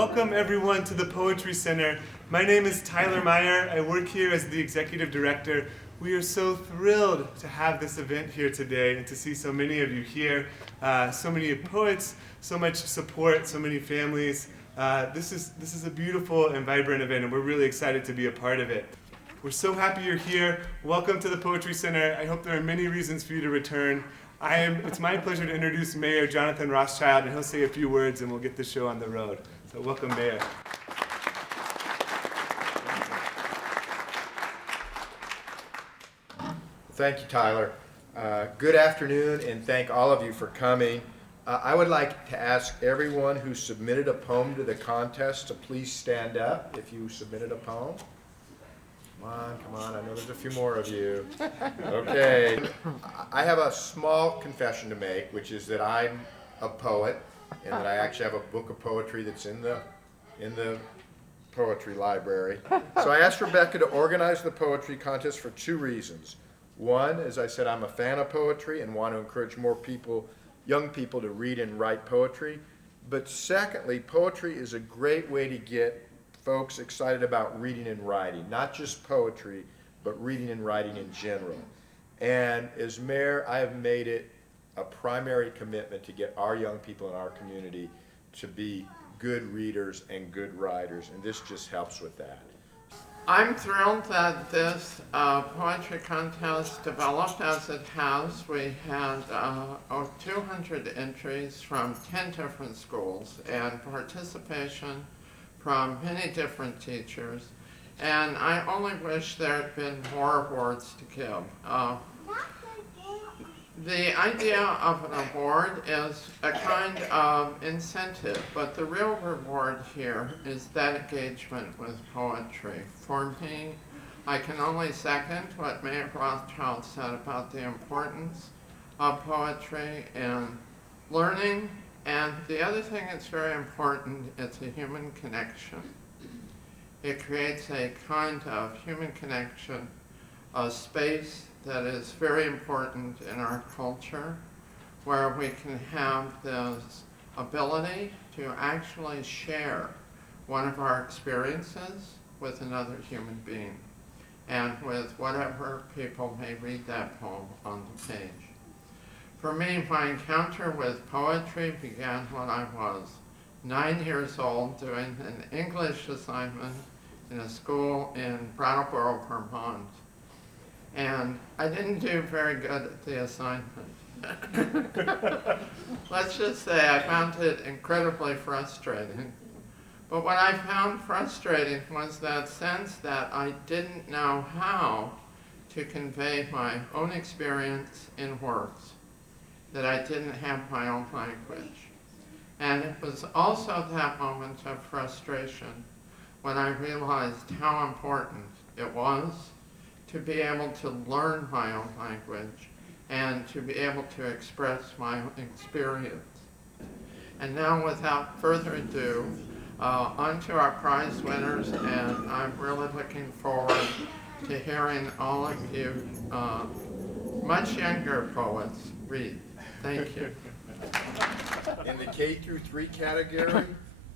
Welcome everyone to the Poetry Center. My name is Tyler Meyer. I work here as the Executive Director. We are so thrilled to have this event here today and to see so many of you here, so many poets, so much support, so many families. This is a beautiful and vibrant event, and we're really excited to be a part of it. We're so happy you're here. Welcome to the Poetry Center. I hope there are many reasons for you to return. It's my pleasure to introduce Mayor Jonathan Rothschild, and he'll say a few words and we'll get the show on the road. So welcome, Mayor. Thank you, Tyler. Good afternoon, and thank all of you for coming. I would like to ask everyone who submitted a poem to the contest to please stand up if you submitted a poem. Come on, I know there's a few more of you. Okay. I have a small confession to make, which is that I'm a poet, and that I actually have a book of poetry that's in the poetry library. So I asked Rebecca to organize the poetry contest for two reasons. One, as I said, I'm a fan of poetry and want to encourage more people, young people, to read and write poetry. But secondly, poetry is a great way to get folks excited about reading and writing, not just poetry, but reading and writing in general. And as mayor, I have made it a primary commitment to get our young people in our community to be good readers and good writers, and this just helps with that. I'm thrilled that this poetry contest developed as it has. We had over 200 entries from 10 different schools and participation from many different teachers. And I only wish there had been more awards to give. The idea of an award is a kind of incentive, but the real reward here is that engagement with poetry. For me, I can only second what Mayor Rothschild said about the importance of poetry and learning. And the other thing that's very important, it's a human connection. It creates a kind of human connection, a space that is very important in our culture, where we can have this ability to actually share one of our experiences with another human being, and with whatever people may read that poem on the page. For me, my encounter with poetry began when I was 9 years old doing an English assignment in a school in Brattleboro, Vermont. And I didn't do very good at the assignment. Let's just say I found it incredibly frustrating. But what I found frustrating was that sense that I didn't know how to convey my own experience in words, that I didn't have my own language. And it was also that moment of frustration when I realized how important it was to be able to learn my own language and to be able to express my own experience. And now, without further ado, on to our prize winners, and I'm really looking forward to hearing all of you much younger poets read. Thank you. In the K-3 category,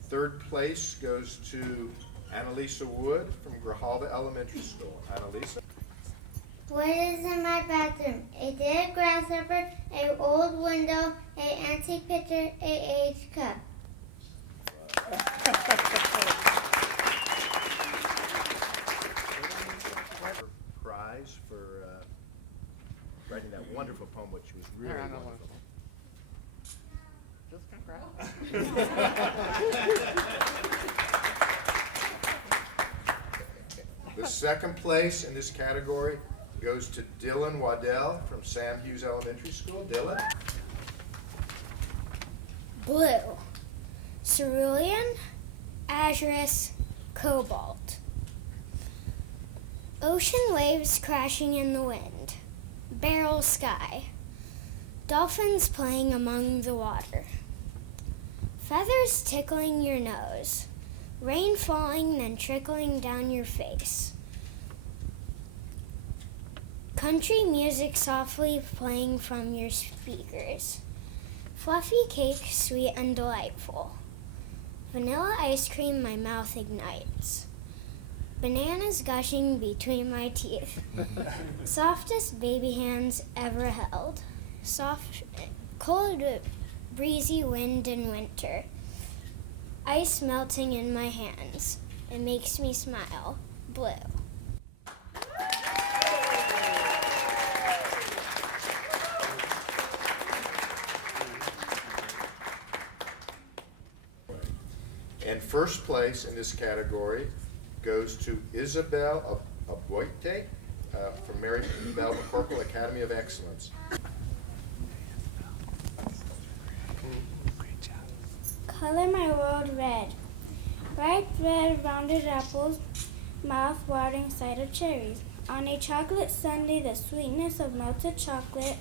third place goes to Annalisa Wood from Grijalva Elementary School. Annalisa. What is in my bathroom? A dead grasshopper, an old window, an antique picture, a aged cup. Prize for writing that wonderful poem, which was really wonderful. Just congrats. The second place in this category goes to Dylan Waddell from Sam Hughes Elementary School. Dylan? Blue, cerulean, azurous, cobalt. Ocean waves crashing in the wind, beryl sky, dolphins playing among the water, feathers tickling your nose, rain falling then trickling down your face. Country music softly playing from your speakers. Fluffy cake, sweet and delightful. Vanilla ice cream my mouth ignites. Bananas gushing between my teeth. Softest baby hands ever held. Soft, cold, breezy wind in winter. Ice melting in my hands. It makes me smile. Blue. And first place in this category goes to Isabel Aboite from Mary Bell McCorkle Academy of Excellence. Color my world red. Ripe red rounded apples, mouth-watering sight of cherries. On a chocolate sundae, the sweetness of melted chocolate.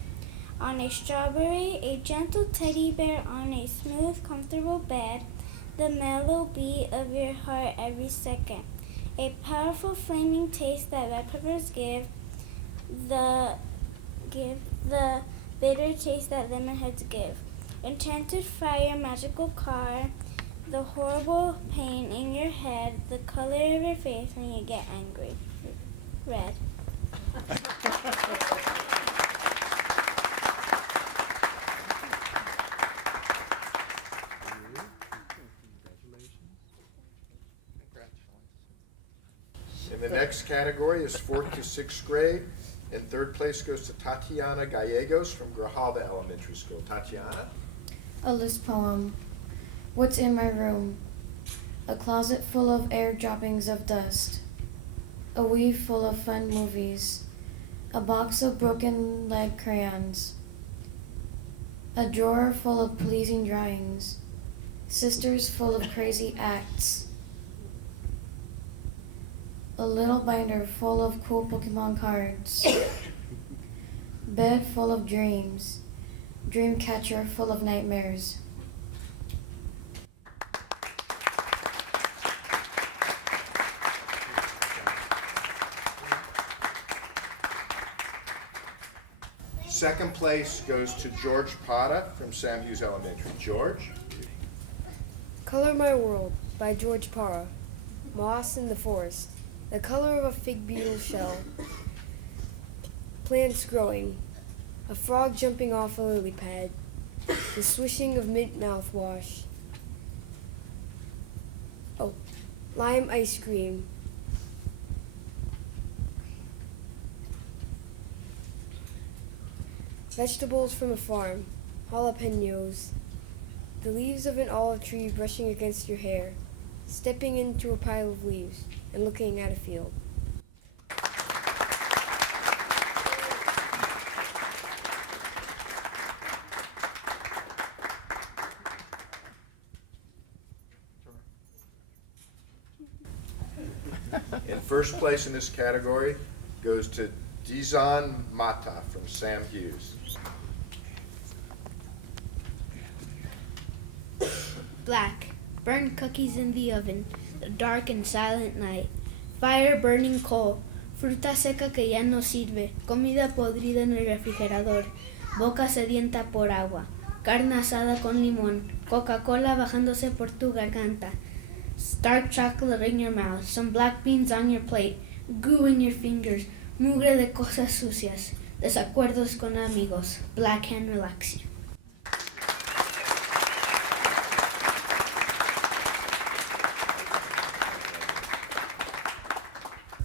On a strawberry, a gentle teddy bear on a smooth, comfortable bed. The mellow beat of your heart every second. A powerful flaming taste that red peppers give. The bitter taste that lemon heads give. Enchanted fire, magical car. The horrible pain in your head. The color of your face when you get angry. Red. And the next category is 4th to 6th grade. And third place goes to Tatiana Gallegos from Grijalva Elementary School. Tatiana? A list poem. What's in my room? A closet full of air droppings of dust. A weave full of fun movies. A box of broken lead crayons. A drawer full of pleasing drawings. Sisters full of crazy acts. A little binder full of cool Pokemon cards. Bed full of dreams. Dream catcher full of nightmares. Second place goes to George Pata from Sam Hughes Elementary. George? Color My World by George Parra. Moss in the forest. The color of a fig beetle shell. Plants growing. A frog jumping off a lily pad. The swishing of mint mouthwash. Oh, lime ice cream. Vegetables from a farm. Jalapenos. The leaves of an olive tree brushing against your hair. Stepping into a pile of leaves and looking at a field. And first place in this category goes to Dizan Mata from Sam Hughes. Black, burned cookies in the oven, the dark and silent night, fire burning coal, fruta seca que ya no sirve, comida podrida en el refrigerador, boca sedienta por agua, carne asada con limón, Coca-Cola bajándose por tu garganta, dark chocolate in your mouth, some black beans on your plate, goo in your fingers, mugre de cosas sucias, desacuerdos con amigos, black can relax you.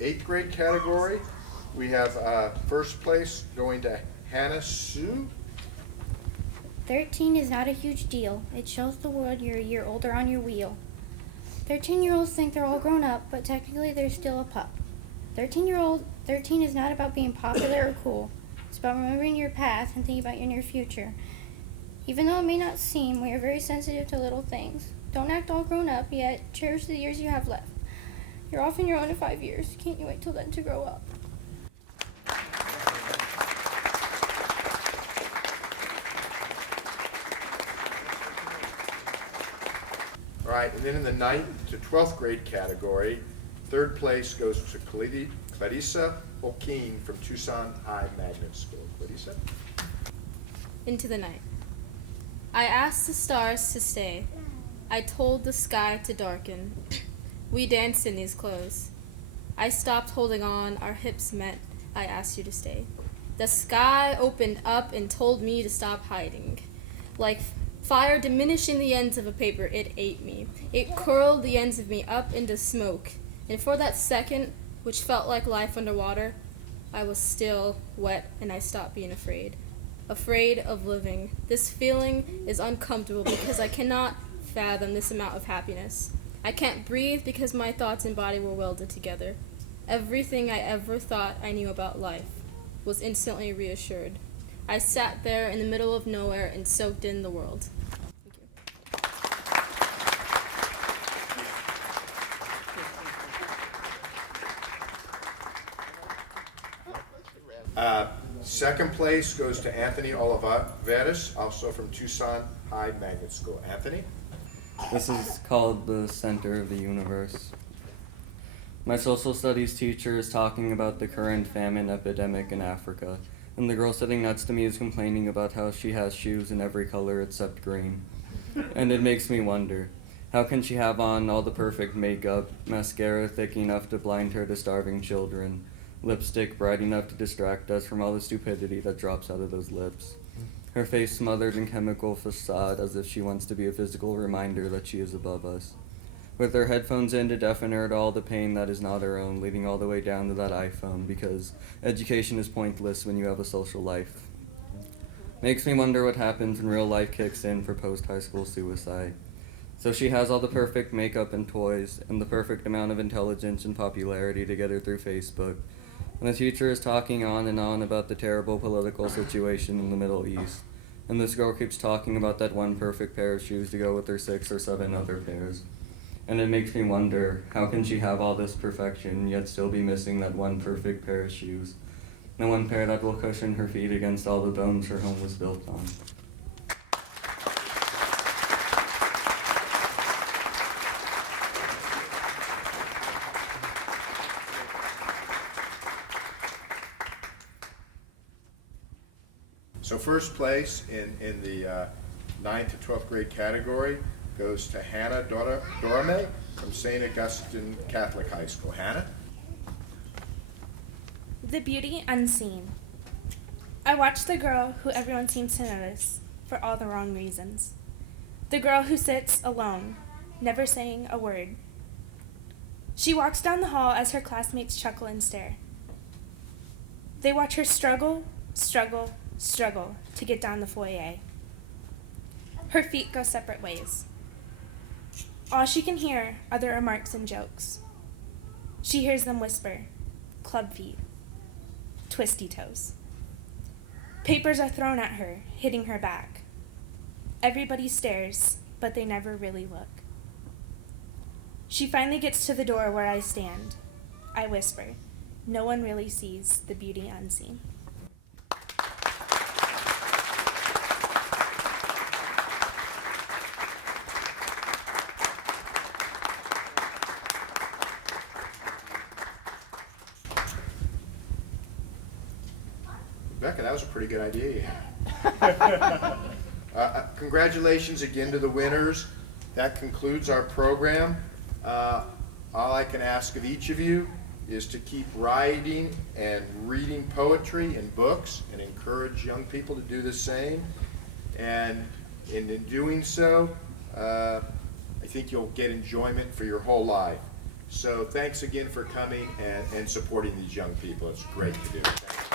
Eighth grade category, we have first place going to Hannah Sue. 13 is not a huge deal. It shows the world you're a year older on your wheel. 13-year-olds think they're all grown up, but technically they're still a pup. 13 is not about being popular or cool. It's about remembering your past and thinking about your near future. Even though it may not seem, we are very sensitive to little things. Don't act all grown up yet. Cherish the years you have left. You're off on your own in 5 years. Can't you wait till then to grow up? All right, and then in the 9th to 12th grade category, third place goes to Clarissa O'Keen from Tucson High Magnet School. Clarissa? Into the night. I asked the stars to stay. I told the sky to darken. We danced in these clothes. I stopped holding on, our hips met. I asked you to stay. The sky opened up and told me to stop hiding. Like fire diminishing the ends of a paper, it ate me. It curled the ends of me up into smoke. And for that second, which felt like life underwater, I was still wet and I stopped being afraid. Afraid of living. This feeling is uncomfortable because I cannot fathom this amount of happiness. I can't breathe because my thoughts and body were welded together. Everything I ever thought I knew about life was instantly reassured. I sat there in the middle of nowhere and soaked in the world. Second place goes to Anthony Olivares, also from Tucson High Magnet School. Anthony? This is called the center of the universe. My social studies teacher is talking about the current famine epidemic in Africa, and the girl sitting next to me is complaining about how she has shoes in every color except green. And it makes me wonder, how can she have on all the perfect makeup, mascara thick enough to blind her to starving children, lipstick bright enough to distract us from all the stupidity that drops out of those lips, her face smothered in chemical facade as if she wants to be a physical reminder that she is above us, with her headphones in to deafen her to all the pain that is not her own, leading all the way down to that iPhone, because education is pointless when you have a social life. Makes me wonder what happens when real life kicks in for post-high school suicide. So she has all the perfect makeup and toys, and the perfect amount of intelligence and popularity to get her through Facebook. And the teacher is talking on and on about the terrible political situation in the Middle East. And this girl keeps talking about that one perfect pair of shoes to go with her 6 or 7 other pairs. And it makes me wonder, how can she have all this perfection, yet still be missing that one perfect pair of shoes? The one pair that will cushion her feet against all the bones her home was built on. So first place in the 9th to 12th grade category goes to Hannah Dorame from St. Augustine Catholic High School. Hannah? The beauty unseen. I watch the girl who everyone seems to notice for all the wrong reasons. The girl who sits alone, never saying a word. She walks down the hall as her classmates chuckle and stare. They watch her struggle to get down the foyer. Her feet go separate ways. All she can hear are their remarks and jokes. She hears them whisper, club feet, twisty toes. Papers are thrown at her, hitting her back. Everybody stares, but they never really look. She finally gets to the door where I stand. I whisper, no one really sees the beauty unseen. Becca, that was a pretty good idea you had. Congratulations again to the winners. That concludes our program. All I can ask of each of you is to keep writing and reading poetry and books and encourage young people to do the same. And in doing so, I think you'll get enjoyment for your whole life. So thanks again for coming and supporting these young people. It's great to do. Thank you.